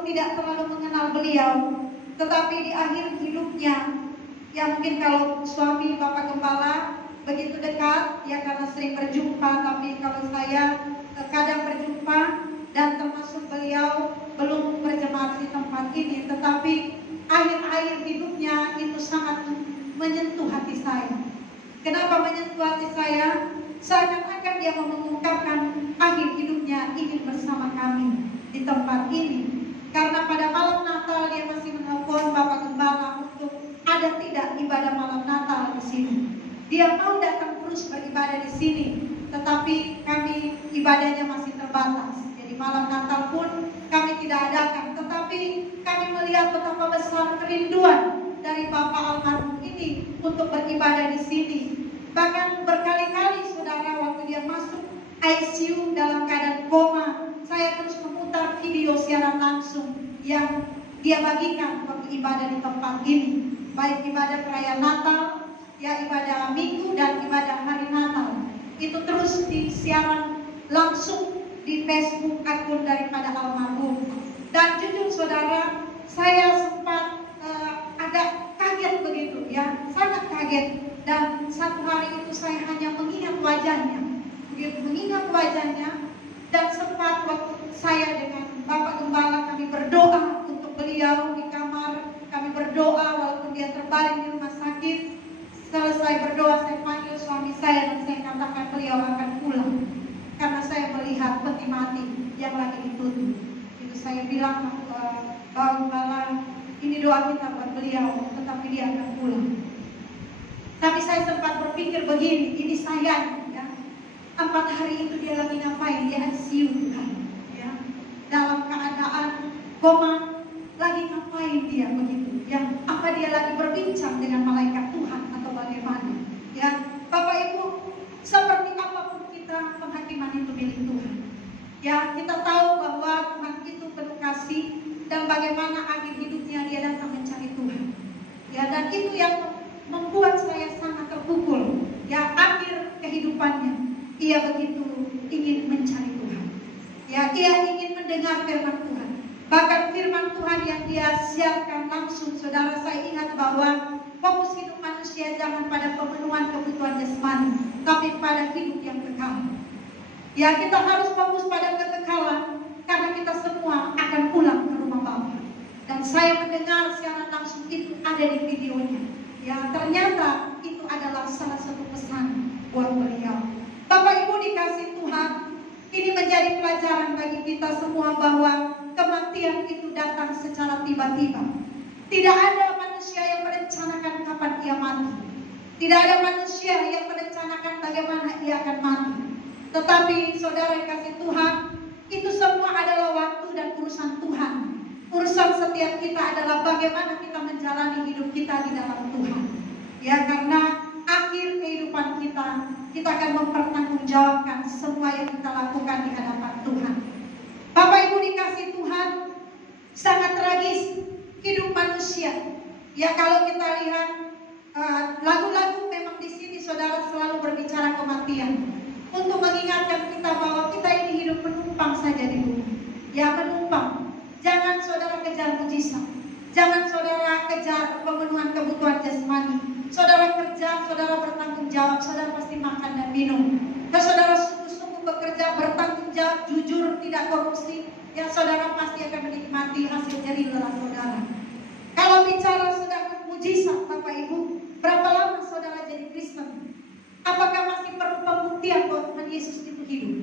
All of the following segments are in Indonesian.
walaupun tidak terlalu mengenal beliau, tetapi di akhir hidupnya, ya mungkin kalau suami Bapak Gembala begitu dekat, ya karena sering berjumpa, tapi kalau saya kadang berjumpa, dan termasuk beliau belum berjemaat di tempat ini, tetapi akhir-akhir hidupnya itu sangat menyentuh hati saya. Kenapa menyentuh hati saya? Seakan-akan dia mengungkapkan akhir hidupnya ingin bersama kami di tempat ini. Karena pada malam Natal dia masih menelpon Bapak Gembala untuk ada tidak ibadah malam Natal di sini. Dia mau datang terus beribadah di sini, tetapi kami ibadahnya masih terbatas. Jadi malam Natal pun kami tidak adakan, tetapi kami melihat betapa besar kerinduan dari Bapak almarhum ini untuk beribadah di sini. Bahkan berkali-kali saudara, waktu dia masuk ICU dalam keadaan koma, saya terus memutar video siaran langsung yang dia bagikan waktu ibadah di tempat ini, baik ibadah perayaan Natal, ya ibadah Minggu dan ibadah hari Natal. Itu terus disiaran langsung di Facebook akun daripada almarhum. Dan jujur saudara, saya sempat agak kaget begitu ya, sangat kaget. Dan satu hari itu saya hanya mengingat wajahnya, begitu mengingat wajahnya. Dan sempat waktu saya dengan Bapak Gembala kami berdoa untuk beliau di kamar, kami berdoa walaupun dia terbaring di rumah sakit. Selesai berdoa, saya panggil suami saya dan saya katakan beliau akan pulang, karena saya melihat peti mati yang lagi ditutup. Itu saya bilang, Bapak Gembala, ini doa kita buat beliau, tetapi dia akan pulang. Tapi saya sempat berpikir begini, ini sayang ya, 4 hari itu dia lagi ngapain? Dia ICU kan, ya, dalam keadaan koma, lagi ngapain dia begitu? Yang apa dia lagi berbincang dengan malaikat Tuhan atau bagaimana? Ya, Bapak Ibu, seperti apapun kita, penghakiman itu milik Tuhan. Ya, kita tahu bahwa Tuhan itu penuh kasih dan bagaimana akhir hidupnya dia datang mencari Tuhan. Ya, dan itu yang membuat saya sangat terpukul. Ya, akhir kehidupannya ia begitu ingin mencari Tuhan. Ya, ia ingin mendengar firman Tuhan. Bahkan firman Tuhan yang dia siarkan langsung, saudara, saya ingat bahwa fokus hidup manusia jangan pada pemenuhan kebutuhan jasmani, tapi pada hidup yang kekal. Ya, kita harus fokus pada kekekalan, karena kita semua akan pulang ke rumah Bapa. Dan saya mendengar siaran langsung itu ada di videonya. Ya, ternyata itu adalah salah satu pesan buat beliau. Bapak Ibu dikasih Tuhan, ini menjadi pelajaran bagi kita semua bahwa kematian itu datang secara tiba-tiba. Tidak ada manusia yang merencanakan kapan ia mati. Tidak ada manusia yang merencanakan bagaimana ia akan mati. Tetapi saudara yang kasih Tuhan, itu semua adalah waktu dan urusan Tuhan. Urusan setiap kita adalah bagaimana kita menjalani hidup kita di dalam Tuhan. Ya, karena akhir kehidupan kita akan mempertanggungjawabkan semua yang kita lakukan di hadapan Tuhan. Bapak Ibu dikasih Tuhan, sangat tragis hidup manusia. Ya, kalau kita lihat lagu-lagu memang di sini saudara selalu berbicara kematian, untuk mengingatkan kita bahwa kita ini hidup menumpang saja di bumi. Ya, menumpang. Jangan saudara kejar mujizat. Jangan saudara kejar pemenuhan kebutuhan jasmani. Saudara kerja, saudara bertanggung jawab, saudara pasti makan dan minum. Dan saudara sungguh-sungguh bekerja, bertanggung jawab, jujur, tidak korupsi, ya saudara pasti akan menikmati hasil jerih lelah saudara. Kalau bicara saudara mujizat, Bapak Ibu, berapa lama saudara jadi Kristen? Apakah masih perlu pembuktian bahwa Tuhan Yesus itu hidup?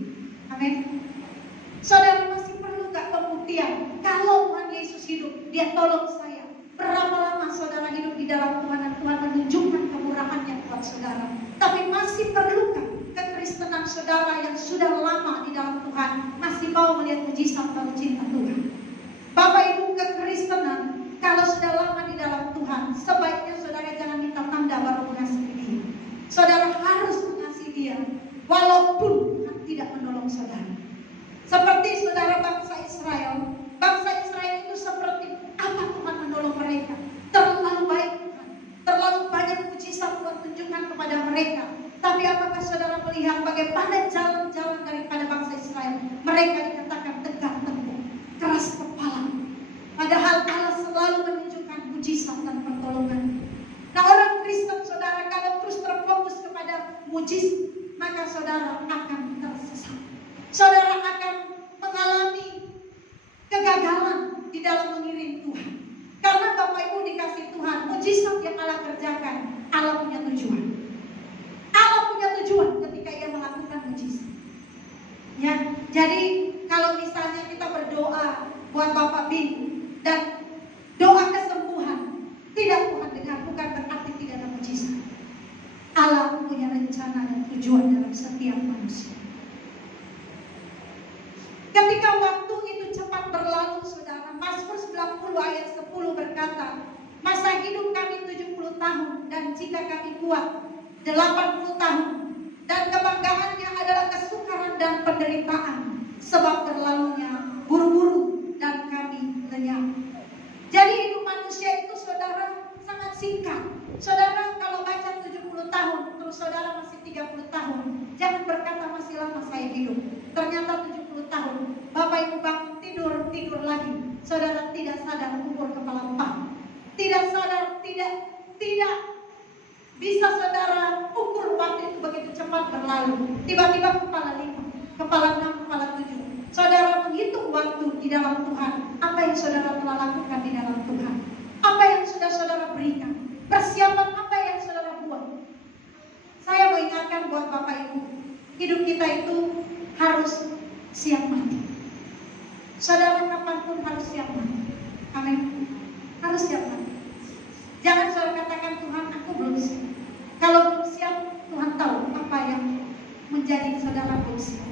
Amin. Saudara masih perlu gak pembuktian kalau Tuhan Yesus hidup, dia tolong saya? Berapa lama saudara hidup di dalam Tuhan dan Tuhan menunjukkan kemurahannya buat saudara? Tapi masih perlukah kekristenan saudara yang sudah lama di dalam Tuhan masih mau melihat mujizat baru cinta Tuhan? Bapak Ibu, kekristenan kalau sudah lama di dalam Tuhan, sebaiknya saudara jangan minta tanda baru mengasihi dia. Saudara harus mengasihi dia walaupun Tuhan tidak menolong saudara. Seperti saudara bangsa Israel. Bangsa Israel itu seperti apa Tuhan menolong mereka? Terlalu baik Tuhan, terlalu banyak mujizat Tuhan tunjukkan kepada mereka. Tapi apakah saudara melihat bagaimana jalan-jalan daripada bangsa Israel? Mereka dikatakan tegak tengkuk, keras kepala. mujizat, maka saudara akan tersesat. Saudara akan mengalami kegagalan di dalam mengiring Tuhan. Karena Bapak Ibu dikasih Tuhan, mujizat yang Allah kerjakan, Allah punya tujuan. Allah punya tujuan ketika Ia melakukan mujizat. Ya, jadi kalau misalnya kita berdoa buat Bapak Bin dan doa kesembuhan, tidak Tuhan dengar, bukan berarti tidak ada mujizat. Allah punya rencana dan tujuan dalam setiap manusia. Ketika waktu itu cepat berlalu, saudara, Mazmur 90 ayat 10 berkata, masa hidup kami 70 tahun, dan jika kami kuat 80 tahun, dan kebanggaannya adalah kesukaran dan penderitaan, sebab berlalunya buru-buru dan kami lenyap. Jadi hidup manusia itu, saudara, sangat singkat. Saudara kalau baca 70 tahun, terus saudara masih 30 tahun, jangan berkata masih lama saya hidup. Ternyata 70 tahun, Bapak Ibu bangun tidur lagi. Saudara tidak sadar umur kepala 4. Tidak sadar, tidak bisa saudara ukur waktu itu begitu cepat berlalu. Tiba-tiba kepala 5, kepala 6, kepala 7. Saudara menghitung waktu di dalam Tuhan. Apa yang saudara telah lakukan di dalam Tuhan? Apa yang sudah saudara berikan? Persiapan apa yang saudara buat? Saya mau ingatkan buat Bapak Ibu, hidup kita itu harus siap mati. Saudara kapanpun harus siap mati. Amin. Harus siap mati. Jangan saudara katakan, Tuhan aku belum siap. Kalau belum siap, Tuhan tahu apa yang menjadi saudara belum siap.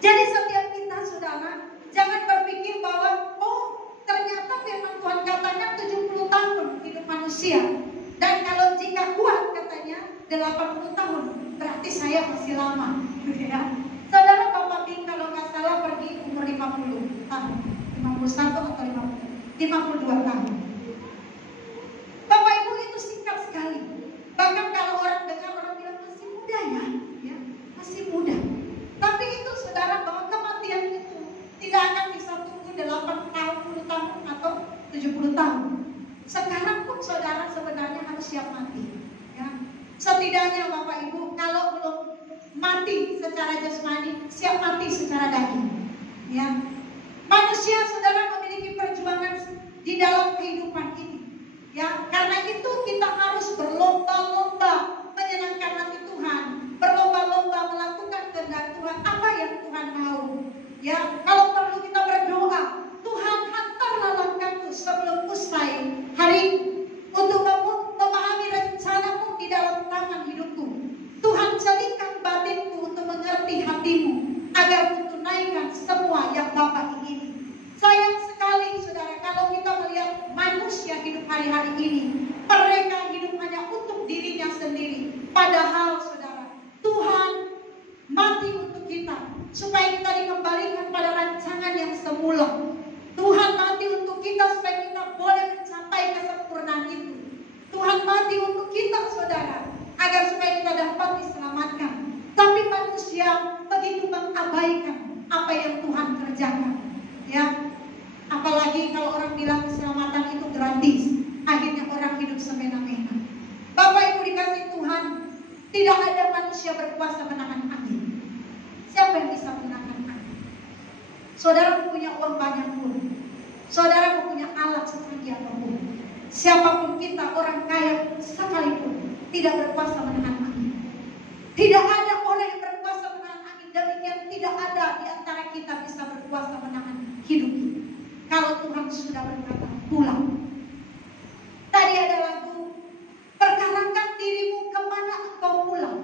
Jadi setiap kita, saudara, jangan berpikir bahwa ternyata firman Tuhan katakan 70 tahun hidup manusia. Dan kalau jika kuat katanya 80 tahun, berarti saya masih lama. Ya. Saudara Bapak Bin kalau nggak salah pergi umur 50 tahun, 51 atau 52 tahun. Bapak Ibu itu singkat sekali. Bahkan kalau orang dengar, orang bilang masih muda ya, masih muda. Tapi itu saudara, bahwa kematian itu tidak akan bisa tunggu 80 tahun, 10 tahun atau 70 tahun. Sekarang pun saudara sebenarnya harus siap mati. Ya. Setidaknya Bapak Ibu kalau belum mati secara jasmani, siap mati secara daging. Ya. Manusia saudara memiliki perjuangan di dalam kehidupan ini. Ya, karena itu kita harus berlomba-lomba menyenangkan hati Tuhan, berlomba-lomba melakukan kehendak Tuhan, apa yang Tuhan mau. Ya, kalau perlu kita berdoa, Tuhan hantarlah langkahku sebelum usai hari untuk memahami rencanamu di dalam tangan hidupku. Tuhan jadikan batinku untuk mengerti hatimu agar kutunaikan semua yang Bapa ingini. Sayang sekali saudara kalau kita melihat manusia hidup hari-hari ini, mereka hidup hanya untuk dirinya sendiri. Padahal saudara, Tuhan mati untuk kita supaya kita dikembalikan pada rancangan yang semula. Tuhan mati untuk kita supaya kita boleh mencapai kesempurnaan itu. Tuhan mati untuk kita saudara, agar supaya kita dapat diselamatkan. Tapi manusia begitu mengabaikan apa yang Tuhan kerjakan. Ya, apalagi kalau orang bilang keselamatan itu gratis, akhirnya orang hidup semena-mena. Bapak Ibu dikasih Tuhan, tidak ada manusia berkuasa menahan angin. Siapa yang bisa menahan angin? Saudara punya uang banyak pun, saudara punya alat secanggih apapun, siapapun kita, orang kaya sekalipun, tidak berkuasa menahan angin. Tidak ada orang yang berkuasa menahan angin. Demikian tidak ada di antara kita bisa berkuasa menahan hidup kita. Kalau Tuhan sudah berkata pulang. Tadi ada lagu, perkarakan dirimu kemana engkau pulang.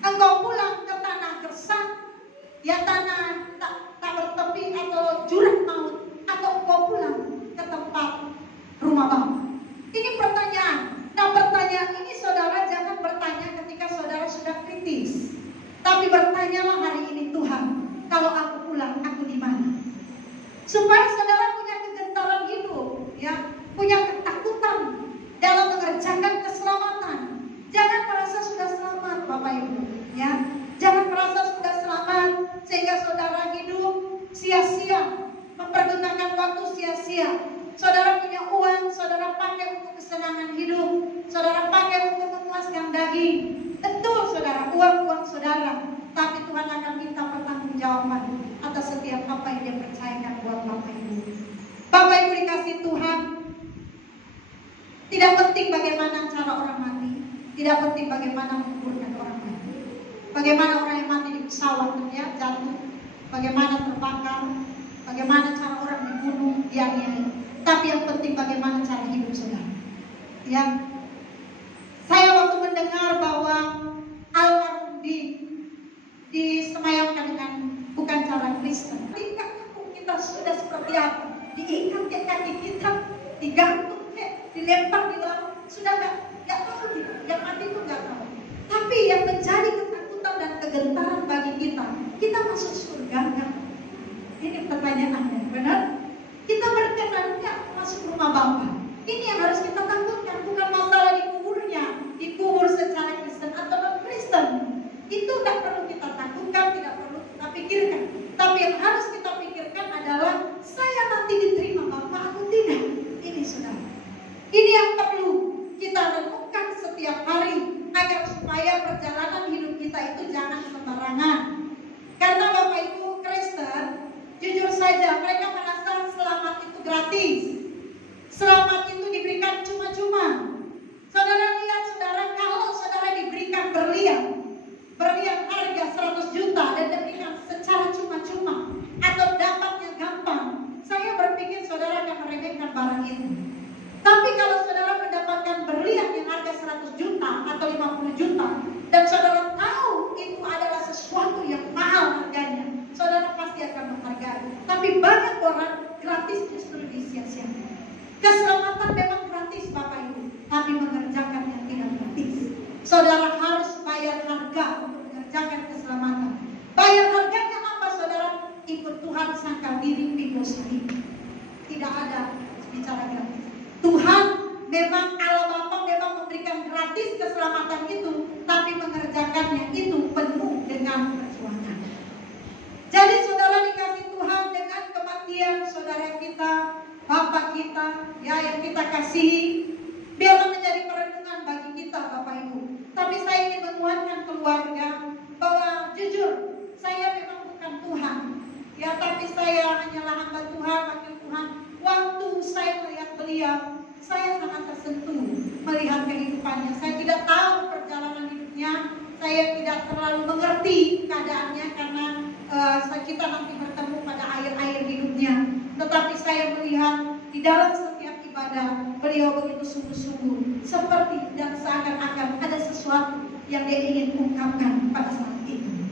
Engkau pulang ke tanah gersang, ya tanah tak bertepi atau jurang maut, atau engkau pulang ke tempat rumah Bapa. Ini pertanyaan. Nah pertanyaan ini saudara jangan bertanya ketika saudara sudah kritis, tapi bertanyalah hari ini, Tuhan, kalau aku pulang, aku di mana? Supaya saudara punya kegentaran hidup, ya, punya ketakutan dalam mengerjakan keselamatan. Jangan merasa sudah selamat, Bapak Ibu, ya. Jangan merasa sudah selamat sehingga saudara hidup sia-sia, mempergunakan waktu sia-sia. Saudara punya uang, saudara pakai untuk kesenangan hidup. saudara pakai untuk memuaskan daging. Betul saudara, uang saudara. Tapi Tuhan akan minta pertanggungjawaban atas setiap apa yang dia percayakan buat Bapak Ibu. Bapak Ibu dikasih Tuhan, tidak penting bagaimana cara orang mati, tidak penting bagaimana menguburkan orang mati. Bagaimana orang yang mati di pesawat ya, jatuh, bagaimana terbakar, bagaimana cara orang dibunuh, dianiaya. Tapi yang penting bagaimana cara hidup saudara. Ya, saya waktu mendengar bahwa almarhum disemayamkan dengan bukan cara Kristen. Ketika kita sudah seperti apa, diikat ke kaki kita, digantung, dilempar di laut, sudah nggak tahu kita, yang mati itu nggak tahu. Tapi yang menjadi ketakutan dan kegentaran bagi kita masuk surga nggak? Ini pertanyaannya, benar? Kita berkenan nggak masuk rumah Bapa? Ini yang harus kita takutkan, bukan masalah dikuburnya, dikubur secara Kristen atau non Kristen. Itu tidak perlu kita takutkan, tidak perlu kita pikirkan. Tapi yang harus kita pikirkan adalah saya nanti diterima Bapa atau tidak. Ini saudara. Ini yang perlu kita renungkan setiap hari agar supaya perjalanan hidup kita itu jangan sembarangan. Karena Bapak Ibu Kristen, jujur saja mereka merasa selamat itu gratis. Selamat itu diberikan cuma-cuma. Saudara lihat saudara, kalau saudara diberikan berlian harga 100 juta dan diberikan secara cuma-cuma atau dapatnya gampang, saya berpikir saudara akan meremehkan barang itu. Tapi kalau saudara mendapatkan berlian yang harga 100 juta atau 50 juta dan saudara tahu itu adalah sesuatu yang mahal harganya, saudara pasti akan menghargai. Tapi banyak orang gratis justru disia-siakan. Keselamatan memang gratis Bapak Ibu, tapi mengerjakan yang tidak gratis. Saudara harus bayar harga untuk mengerjakan keselamatan. Bayar harganya apa saudara? Ikut Tuhan sangkal diri pikul salib. Tidak ada bicara gratis. Tuhan memang Allah Bapa memang memberikan gratis keselamatan itu, tapi mengerjakannya itu penuh dengan perjuangan. Jadi saudara dikasih Tuhan dengan kematian saudara kita, Bapak kita, ya yang kita kasihi, biarlah menjadi perenungan bagi kita Bapak Ibu. Tapi saya ingin menguatkan keluarga bahwa jujur saya memang bukan Tuhan, ya tapi saya hanyalah hamba Tuhan, wakil Tuhan. Waktu saya melihat beliau, saya sangat tersentuh melihat kehidupannya. Saya tidak tahu perjalanan hidupnya, saya tidak terlalu mengerti keadaannya karena kita nanti bertemu pada akhir-akhir hidupnya. Tetapi saya melihat di dalam setiap ibadah beliau begitu sungguh-sungguh, seperti dan seakan-akan ada sesuatu yang dia ingin ungkapkan pada saat itu.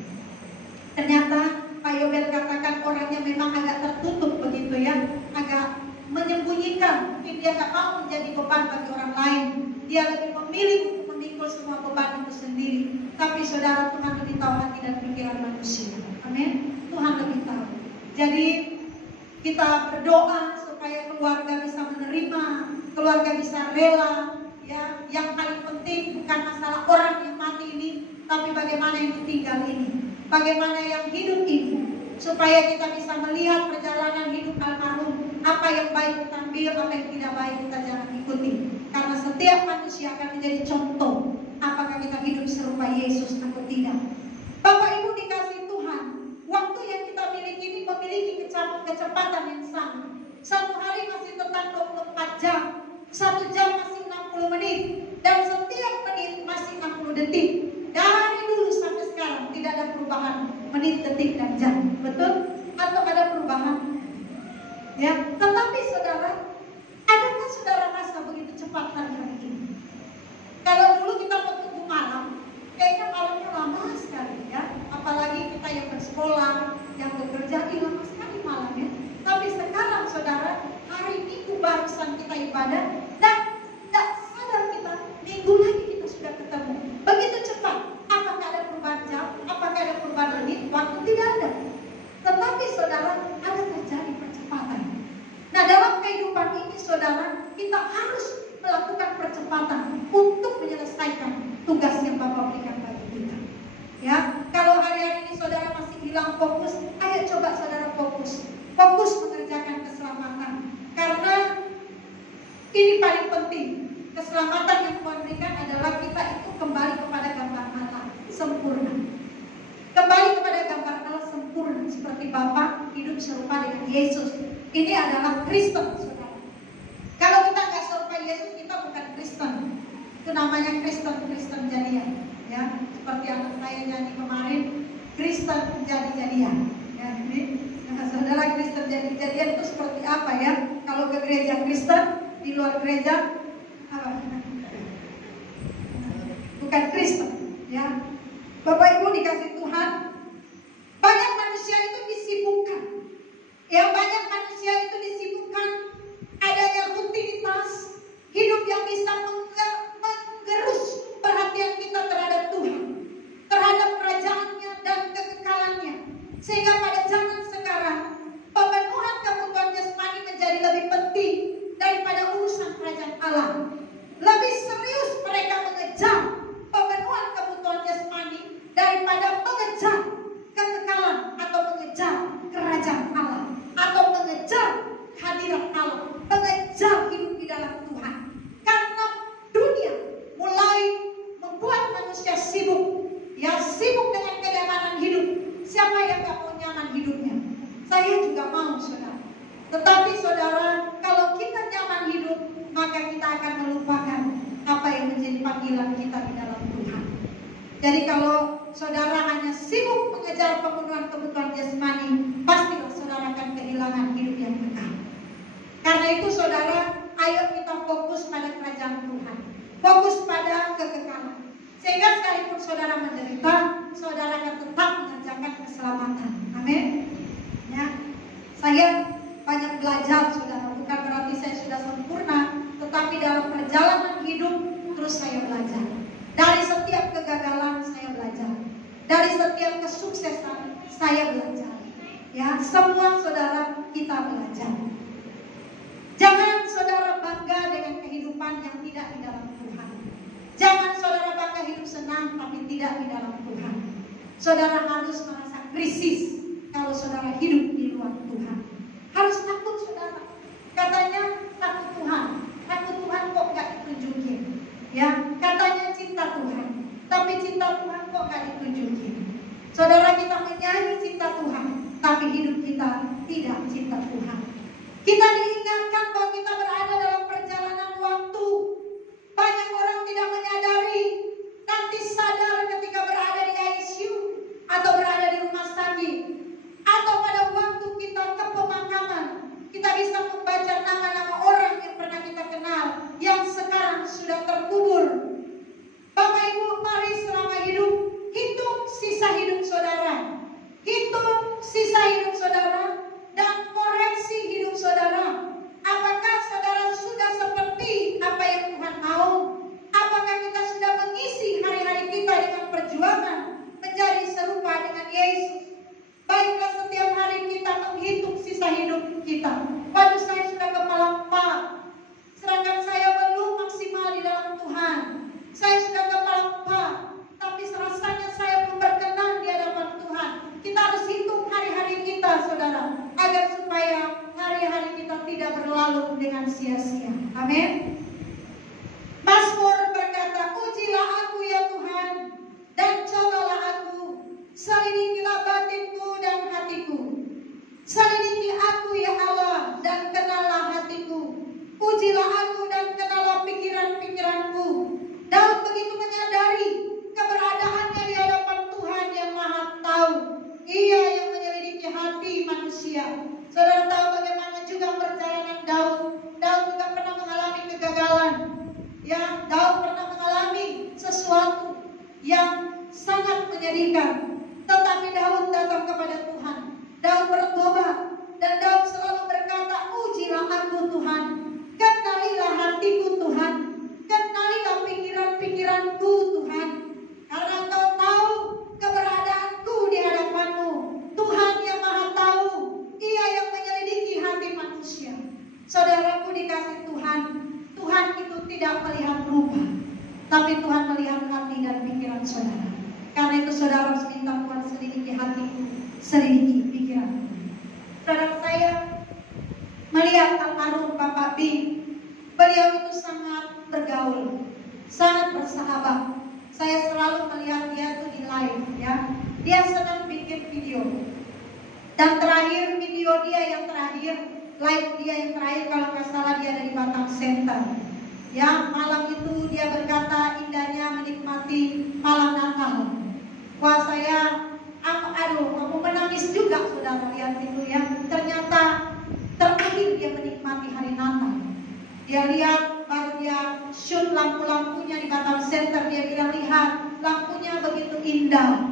Ternyata Pak Yobel katakan orangnya memang agak tertutup begitu ya, agak menyembunyikan. Mungkin dia gak mau menjadi beban bagi orang lain. Dia lebih memilih untuk memikul semua beban itu sendiri. Tapi saudara, Tuhan lebih tahu hati dan pikiran manusia. Amin. Tuhan lebih tahu. Jadi kita berdoa supaya keluarga bisa menerima, keluarga bisa rela. Ya, yang paling penting bukan masalah orang yang mati ini, tapi bagaimana yang ditinggal ini, bagaimana yang hidup ini, supaya kita bisa melihat perjalanan hidup almarhum. Apa yang baik kita ambil, apa yang tidak baik kita jangan ikuti. Karena setiap manusia akan menjadi contoh apakah kita hidup serupa Yesus atau tidak. Bapak Ibu dikasih Tuhan, waktu yang kita miliki ini memiliki kecepatan yang sama. Satu hari masih tentang 24 jam, 1 jam masih 60 menit, dan setiap menit masih 60 detik. Dari dulu sampai sekarang tidak ada perubahan menit, detik, dan jam. Betul? Atau ada perubahan? Ya, tetapi saudara, adakah saudara rasa begitu cepat hari ini? Kalau dulu kita menunggu malam, kayaknya malamnya lama sekali ya. Apalagi kita yang bersekolah, yang bekerja, lama sekali malamnya. Tapi sekarang saudara, hari Minggu barusan kita ibadah, dan tidak sadar kita, minggu lagi kita sudah ketemu. Begitu cepat. Apakah ada perubahan jam? Apakah ada perubahan menit? Waktu tidak ada. Tetapi saudara, ada terjadi percepatan. Nah, dalam kehidupan ini saudara, kita harus melakukan percepatan untuk menyelesaikan tugas yang Bapak berikan bagi kita. Ya, kalau hari-hari ini saudara masih hilang fokus, ayo coba saudara fokus mengerjakan keselamatan. Karena ini paling penting. Keselamatan yang Tuhan berikan adalah kita itu kembali kepada gambar Allah sempurna. Kembali kepada gambar Allah sempurna seperti Bapa, hidup serupa dengan Yesus. Ini adalah Kristen, saudara. Kalau kita nggak serupa Yesus, kita bukan Kristen. Itu namanya Kristen jadian. Ya, seperti anak saya nyanyi kemarin, Kristen jadi-jadian. Ya, jadi saudara, Kristen jadi-jadian itu seperti apa ya? Kalau ke gereja Kristen, di luar gereja apa? Bukan Kristen, ya. Bapak Ibu dikasih Tuhan, banyak manusia itu disibukkan. Ya, banyak manusia itu disibukkan adanya rutinitas hidup yang bisa menggerus perhatian kita terhadap Tuhan, terhadap kerajaannya dan kekekalannya. Sehingga pada zaman sekarang pemenuhan kebutuhan jasmani menjadi lebih penting daripada urusan kerajaan Allah. Lebih serius mereka mengejar pemenuhan kebutuhan jasmani daripada mengejar kekekalan atau mengejar kerajaan Allah, atau mengejar hadirat Allah, mengejar hidup di dalam Tuhan. Karena dunia mulai membuat manusia sibuk, ya, sibuk dengan kenyamanan hidup. Siapa yang gak mau nyaman hidupnya? Saya juga mau, saudara. Tetapi saudara, kalau kita nyaman hidup, maka kita akan melupakan apa yang menjadi panggilan kita di dalam Tuhan. Jadi kalau saudara hanya sibuk mengejar pemenuhan kebutuhan jasmani, pastilah saudara akan kehilangan hidup yang kekal. Karena itu saudara, ayo kita fokus pada kerajaan Tuhan, fokus pada kekekalan. Sehingga sekalipun saudara menderita, saudara akan tetap mengerjakan keselamatan. Amin. Ya, saya banyak belajar, saudara. Bukan berarti saya sudah sempurna, tetapi dalam perjalanan hidup terus saya belajar. Dari setiap kegagalan saya belajar, dari setiap kesuksesan saya belajar. Ya, semua saudara kita belajar. Jangan saudara bangga dengan kehidupan yang tidak di dalam Tuhan. Jangan saudara bangga hidup senang tapi tidak di dalam Tuhan. Saudara harus merasa krisis kalau saudara hidup di luar Tuhan. Harus takut, saudara. Katanya takut Tuhan. Takut Tuhan kok gak ditunjukin. Ya, katanya cinta Tuhan, tapi cinta Tuhan kok gak ditunjukin. Saudara, kita menyanyi cinta Tuhan, tapi hidup kita tidak cinta Tuhan. Kita diingatkan bahwa kita berada dalam perjalanan waktu. Banyak orang tidak menyadari, nanti sadar ketika berada di ICU atau berada di rumah sakit, atau pada waktu kita ke pemakaman, kita bisa membaca nama-nama orang yang pernah kita kenal, yang sekarang sudah terkubur. Bapak Ibu, mari selama hidup, hitung sisa hidup saudara. Hitung sisa hidup saudara dan koreksi hidup saudara. Apakah saudara sudah seperti apa yang Tuhan mau? Apakah kita sudah mengisi hari-hari kita dengan perjuangan menjadi serupa dengan Yesus? Baiklah setiap hari kita menghitung sisa hidup kita. Waduh, saya sudah kepala 4, sedangkan saya belum maksimal di dalam Tuhan. Saya sudah kepala 4, tapi rasanya saya belum berkenan di hadapan Tuhan. Kita harus hitung hari-hari kita, saudara, agar supaya hari-hari kita tidak berlalu dengan sia-sia. Amin. Mazmur berkata, ujilah aku ya Tuhan, dan cobalah aku, selidikilah batinku dan hatiku. Selidiki aku ya Allah, dan kenallah hatiku. Ujilah aku dan kenallah pikiran-pikiranku. Daud begitu menyadari keberadaannya di hadapan Tuhan yang Maha Tahu. Ia yang menyelidiki hati manusia. Saudara tahu bagaimana juga perjalanan Daud. Daud juga pernah mengalami kegagalan. Ya, Daud pernah mengalami sesuatu yang sangat menyedihkan. Tetapi Daud datang kepada Tuhan. Daud bertobat dan Daud selalu berkata, ujilah aku Tuhan, kenalilah hatiku Tuhan, kenalilah pikiran-pikiranku Tuhan, karena Engkau tahu keberadaanku di hadapan-Mu. Tuhan yang Maha Tahu, Ia yang menyelidiki hati manusia. Saudaraku dikasih Tuhan, Tuhan itu tidak melihat rupa, tapi Tuhan melihat hati dan pikiran saudara. Karena itu saudara harus minta Tuhan selidiki hatiku, selidiki pikiranku. Saudara, saya melihat almarhum Bapak Bin Beliau itu sangat bergaul, sangat bersahabat. Saya selalu melihat dia tuh di live ya. Dia sedang bikin video. Dan terakhir video dia yang terakhir, live dia yang terakhir kalau nggak salah dia ada di Batam Center. Ya, malam itu dia berkata indahnya menikmati malam Natal. Wah, saya kamu menangis juga saudara lihat itu ya. Ternyata terakhir dia menikmati hari Natal. Dia lihat baru dia shoot lampu-lampunya di Batam Center. Dia bilang lihat lampunya begitu indah,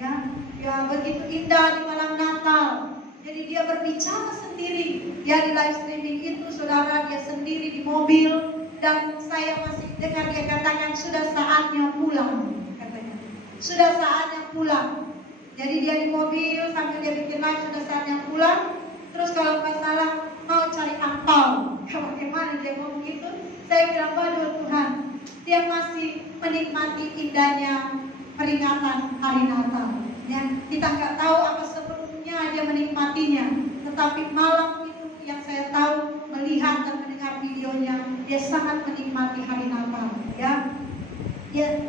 ya begitu indah di malam Natal. Jadi dia berbicara sendiri. Dia di live streaming itu saudara dia sendiri di mobil. Dan saya masih dengar dia katakan sudah saatnya pulang, katanya. Sudah saatnya pulang. Jadi dia di mobil sambil dia bikin live sudah saatnya pulang. Terus kalau nggak salah mau cari angpau. Bagaimana dia ngomong gitu? Saya bilang waduh Tuhan, dia masih menikmati indahnya peringatan hari Natal. Ya, kita nggak tahu apa sebelumnya dia menikmatinya, tetapi malam itu yang saya tahu melihat dan mendengar videonya, dia sangat menikmati hari Natal. Ya,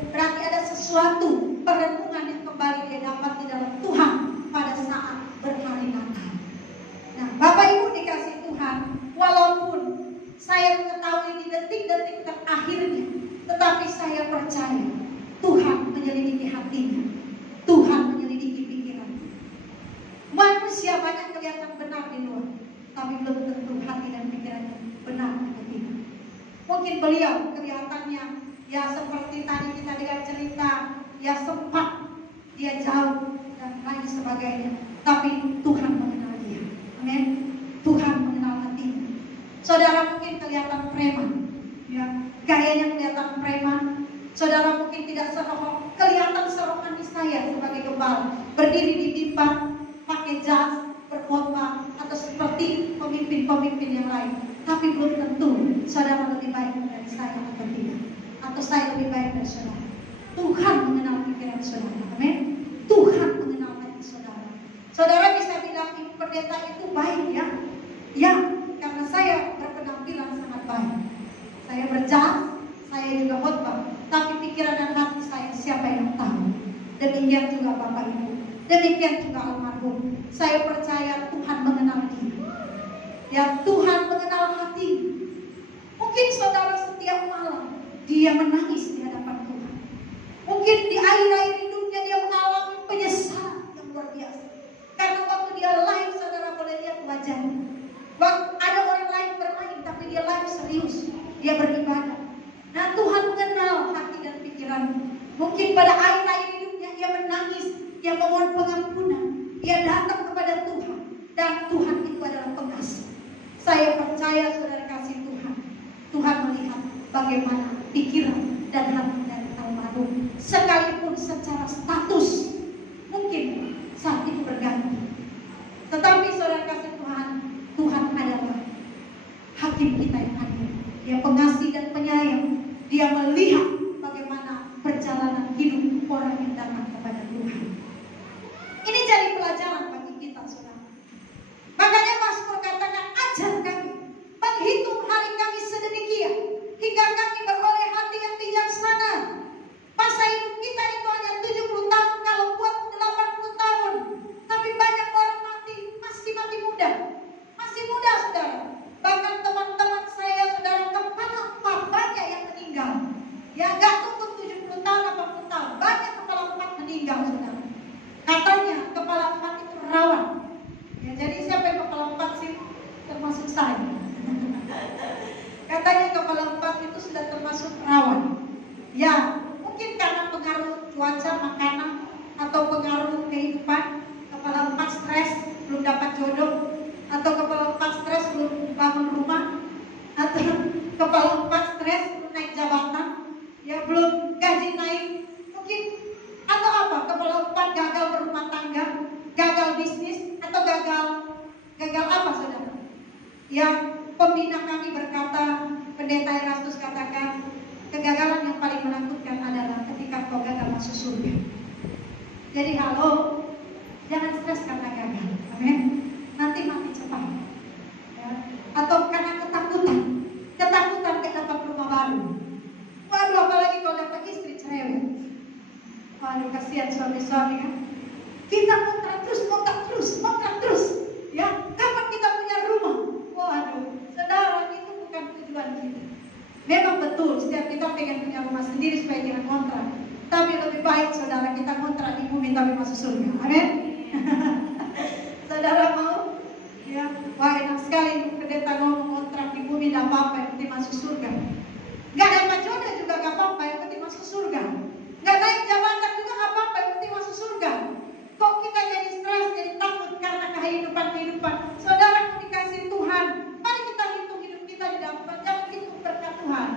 berarti ada sesuatu perenungan yang kembali dia dapat di dalam Tuhan pada saat berhari Natal. Nah, Bapak Ibu dikasih Tuhan, walaupun saya mengetahui di detik-detik terakhirnya, tetapi saya percaya Tuhan menyelidiki hatinya, Tuhan menyelidiki pikirannya. Manusia banyak kelihatan benar di luar, tapi belum tentu hati dan pikirannya benar atau tidak. Mungkin beliau kelihatannya ya seperti tadi kita dengar cerita, ya sempat, dia jauh dan lain sebagainya, tapi Tuhan mengenal dia. Amin. Tuhan mengenal hatinya. Saudara mungkin kelihatan preman, ya, gayanya kelihatan preman. Saudara mungkin tidak kelihatan serohani saya sebagai gembala, berdiri di mimbar, pakai jas, berkhotbah, atau seperti pemimpin-pemimpin yang lain. Tapi belum tentu saudara lebih baik dari saya atau tidak, atau saya lebih baik dari saudara. Tuhan mengenal pikiran saudara. Amin. Tuhan mengenal hati saudara. Saudara bisa bilang ibu pendeta itu baik ya. Ya, karena saya berpenampilan sangat baik. Saya berjas, saya juga khotbah. Tapi pikiran dan hati saya siapa yang tahu? Demikian juga Bapak Ibu. Demikian juga almarhum. Saya percaya Tuhan mengenal dia. Ya, Tuhan mengenal hati. Mungkin saudara setiap malam dia menangis di hadapan Tuhan. Mungkin di akhir-akhir hidupnya dia mengalami penyesalan yang luar biasa. Karena waktu dia live saudara boleh lihat wajahnya. Waktu ada orang lain bermain tapi dia live serius. Dia beribadah. Nah, Tuhan mengenal hati dan pikirannya. Mungkin pada akhir-akhir hidupnya ia menangis, ia memohon pengampunan, ia datang kepada Tuhan, dan Tuhan itu adalah pengasih. Saya percaya saudara kasih Tuhan. Tuhan melihat bagaimana pikiran dan hati dari almarhum, sekalipun secara status mungkin saat itu berganti. Tetapi saudara kasih Tuhan, Tuhan adalah hakim kita yang adil. Dia pengasih dan penyayang. Dia melihat bagaimana perjalanan hidup orang yang datang kepada Tuhan. Ini jadi pelajaran bagi kita, saudara. Makanya Mazmur katakan, ajar kami menghitung hari kami sedemikian, hingga kami beroleh hati yang bijaksana. Masa hidup kita itu hanya 70 tahun, kalau kuat 80 tahun. Tapi banyak orang masih mati muda. Masih muda, saudara. Bahkan teman-teman saya, saudara, kepala empat banyak yang meninggal. Ya, gak tunggu 70 tahun, 80 tahun. Banyak kepala empat meninggal, saudara. Katanya kepala empat itu rawan. Ya, jadi siapa yang kepala empat sih? Termasuk saya. Katanya kepala empat itu sudah termasuk rawan. Ya, mungkin karena pengaruh cuaca, makanan, atau pengaruh kehidupan. Kepala empat stres, belum dapat jodoh. Atau kepala empat stres, belum bangun rumah. Atau kepala empat stres, belum naik jabatan. Ya, belum gaji naik. Mungkin, atau apa? Kepala empat gagal berumah tangga, gagal bisnis, atau gagal apa, saudara? Yang pembina kami berkata, pendeta Erastus katakan, kegagalan yang paling menakutkan adalah ketika kau gagal masuk surga. Jadi halo, jangan stres karena gagal, amin. Nanti mati cepat. Ya. Atau karena ketakutan sendiri supaya jangan kontrak. Tapi lebih baik saudara kita kontrak di bumi tapi masuk surga. Amin. Saudara mau? Ya, wah enak sekali pendeta ngomong kontrak di bumi tidak apa-apa, yang penting masuk surga. Gak dapat jodoh juga gak apa-apa, yang penting masuk surga. Gak naik jabatan juga gak apa-apa, yang penting masuk surga. Kok kita jadi stres, jadi takut karena kehidupan. Saudara dikasih Tuhan, mari kita hitung hidup kita di dalam, jangan hitung berkat Tuhan.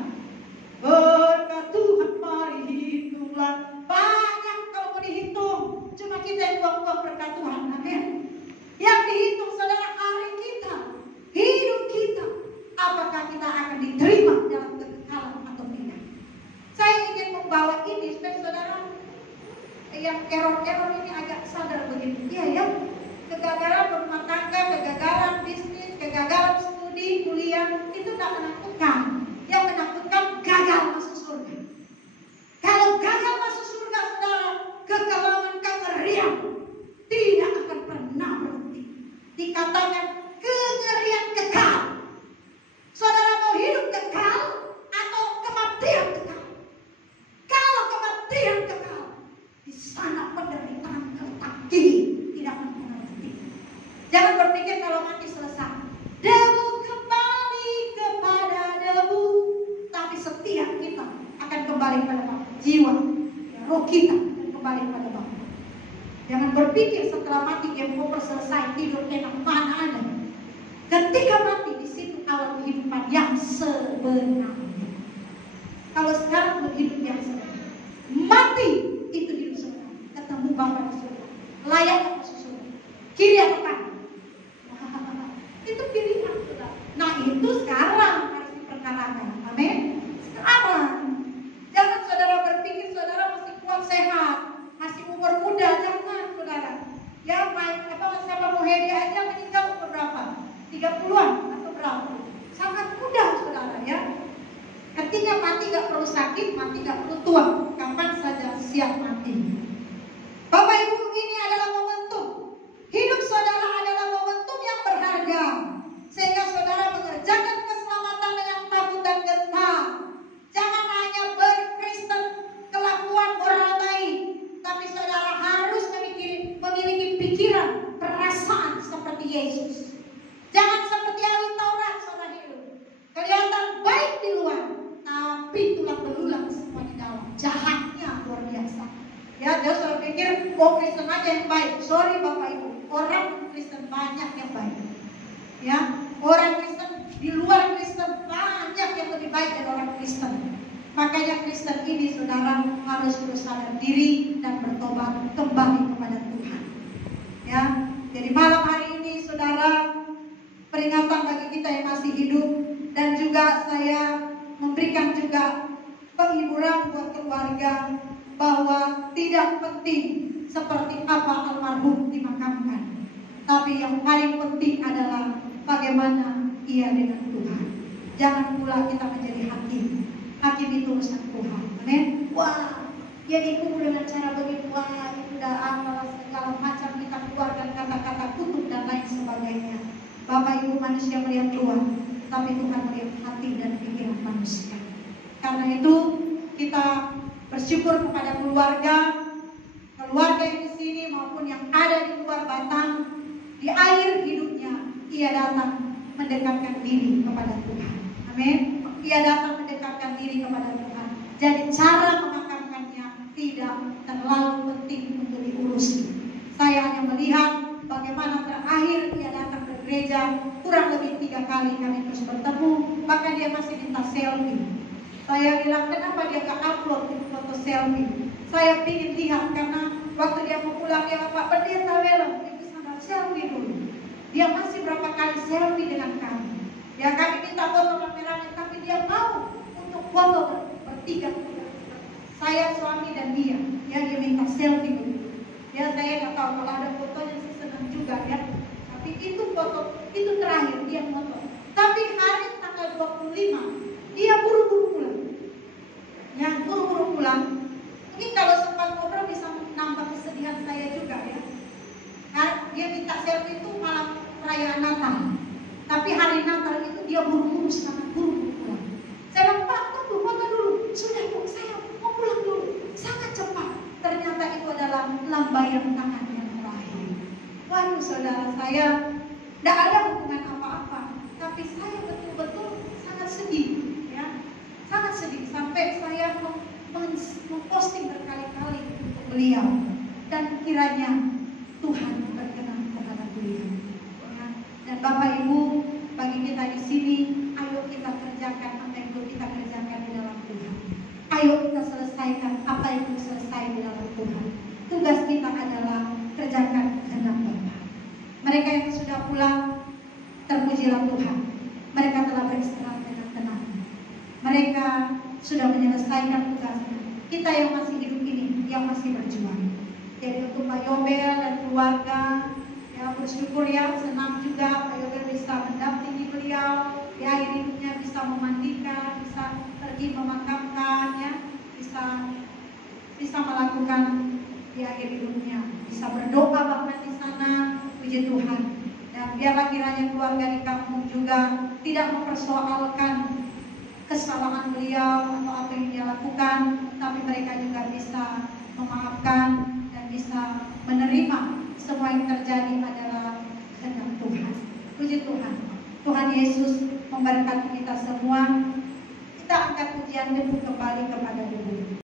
Berkat Tuhan mari hitunglah. Banyak kalau mau dihitung, cuma kita yang buang-buang berkat Tuhan. Amin. Yang dihitung saudara hari kita, hidup kita, apakah kita akan diterima dalam kekekalan atau tidak. Saya ingin membawa ini supaya saudara yang error ini agak sadar begitu. Iya ya, kegagalan berumah tangga, kegagalan bisnis, kegagalan studi, kuliah itu tidak menakutkan. Yang menakutkan gagal masuk surga. Kalau gagal masuk surga saudara, kekalaman kengerian tidak akan pernah berhenti. Dikatakan kengerian kekal. Saudara mau hidup kekal atau kematian kekal? Kalau kematian kekal, di sana penderitaan terletak tinggi, tidak akan pernah berhenti. Jangan berpikir kalau mati selesai. Debu kembali kepada debu, tapi setiap kita akan kembali pada Bapa. Jiwa, roh kita akan kembali pada Bapa. Jangan berpikir setelah mati game over selesai, tidur enak, mana ada. Ketika mati di situ awal kehidupan yang sebenarnya. Kalau sekarang berhidup yang sebenarnya, mati itu hidup sebenarnya. Ketemu Bapa di surga, layak masuk surga. Kiri atau kanan? Itu pilihan saudara. Nah itu sekarang harus diperkarakan. Amin. Sekarang. Jangan saudara berpikir saudara masih kuat sehat, masih umur muda, jangan saudara. Ya main sama Muhedi aja meninggal umur berapa? 30-an atau berapa? Sangat mudah saudara ya. Artinya mati gak perlu sakit, mati gak perlu tua, kapan saja siap mati. Bapak Ibu, ini adalah momentum. Hidup saudara adalah momentum yang berharga, sehingga saudara mengerjakan keselamatan dengan takut dan gentar. Jangan hanya berkristen kelakuan moral baik, tapi saudara harus memiliki pikiran, perasaan seperti Yesus. Jangan seperti ahli Taurat saudara hidup. Kelihatan baik di luar, tapi tulang belulang semua di dalam. Jahatnya luar biasa. Ya, dia selalu pikir, oh Kristen aja yang baik. Sorry Bapak Ibu, orang Kristen banyak yang baik. Ya, orang Kristen di luar Kristen banyak yang lebih baik dari orang Kristen. Makanya Kristen ini saudara harus bersadar diri dan bertobat kembali kepada Tuhan. Ya, jadi malam hari ini saudara, peringatan bagi kita yang masih hidup, dan juga saya memberikan juga penghiburan buat keluarga bahwa tidak penting seperti apa almarhum dimakamkan, tapi yang paling penting adalah bagaimana ia dengan Tuhan. Jangan pula kita menjadi hakim. Hakim itu urusan Tuhan. Amin. Wah, dia dikubur dengan cara begitu, wah itu udah apalah segala macam, kita keluarkan kata-kata kutuk dan lain sebagainya. Bapak Ibu, manusia melihat luar, tapi Tuhan melihat hati dan pikiran manusia. Karena itu kita bersyukur kepada keluarga yang di sini maupun yang ada di luar Batang. Di akhir hidupnya ia datang mendekatkan diri kepada Tuhan. Amin. Ia datang mendekatkan diri kepada Tuhan. Jadi cara memakamkannya tidak terlalu penting untuk diurusi. Saya hanya melihat bagaimana terakhir ia datang ke gereja, kurang lebih 3 kali kami terus bertemu, bahkan dia masih minta selfie. Saya bilang, kenapa dia gak upload itu foto selfie? Saya ingin lihat, karena waktu dia mau pulang, dia Pak Pendeta Welem, dia bisa selfie dulu. Dia masih berapa kali selfie dengan kami. Ya kami minta foto kameranya, tapi dia mau untuk foto bertiga. Saya, suami dan dia. Ya dia minta selfie dulu. Ya saya nggak tahu, kalau ada fotonya sih senang juga ya. Tapi itu foto, itu terakhir dia foto. Tapi hari tanggal 25 dia buru-buru pulang. Ya buru-buru pulang. Mungkin kalau sempat ngobrol bisa menambah kesedihan saya juga ya. Dia minta selfie itu malam perayaan Natal. Tapi hari Natal itu dia buru-buru, sangat buru-buru pulang. Saya bilang, Pak, tunggu foto dulu. Sudah, Bu, saya Aduh saudara, saya tidak ada hubungan apa-apa, tapi saya betul-betul sangat sedih, ya, sangat sedih sampai saya memposting berkali-kali untuk beliau, dan kiranya Tuhan berkenan kepada beliau. Ya. Dan Bapak Ibu, bagi kita di sini, ayo kita kerjakan apa yang perlu kita kerjakan di dalam Tuhan. Ayo kita selesaikan apa yang perlu selesai di dalam Tuhan. Tugas kita adalah kerjakan kehendak Bapa. Mereka yang sudah pulang, terpujilah Tuhan. Mereka telah beristirahat dengan tenang. Mereka sudah menyelesaikan tugasnya. Kita yang masih hidup ini, yang masih berjuang. Jadi untuk Pak Yobel dan keluarga, ya bersyukur ya, senang juga Pak Yobel bisa mendampingi beliau di akhir hidupnya, bisa memandikan, bisa pergi memakamkan, ya, bisa melakukan di akhir hidupnya, bisa berdoa bahkan di sana. Puji Tuhan. Dan biarlah kiranya keluarga di kampung juga tidak mempersoalkan kesalahan beliau atau apa yang dia lakukan, tapi mereka juga bisa memaafkan dan bisa menerima semua yang terjadi adalah kehendak Tuhan. Puji Tuhan. Tuhan Yesus memberkati kita semua. Kita angkat pujian debu kembali kepada debu.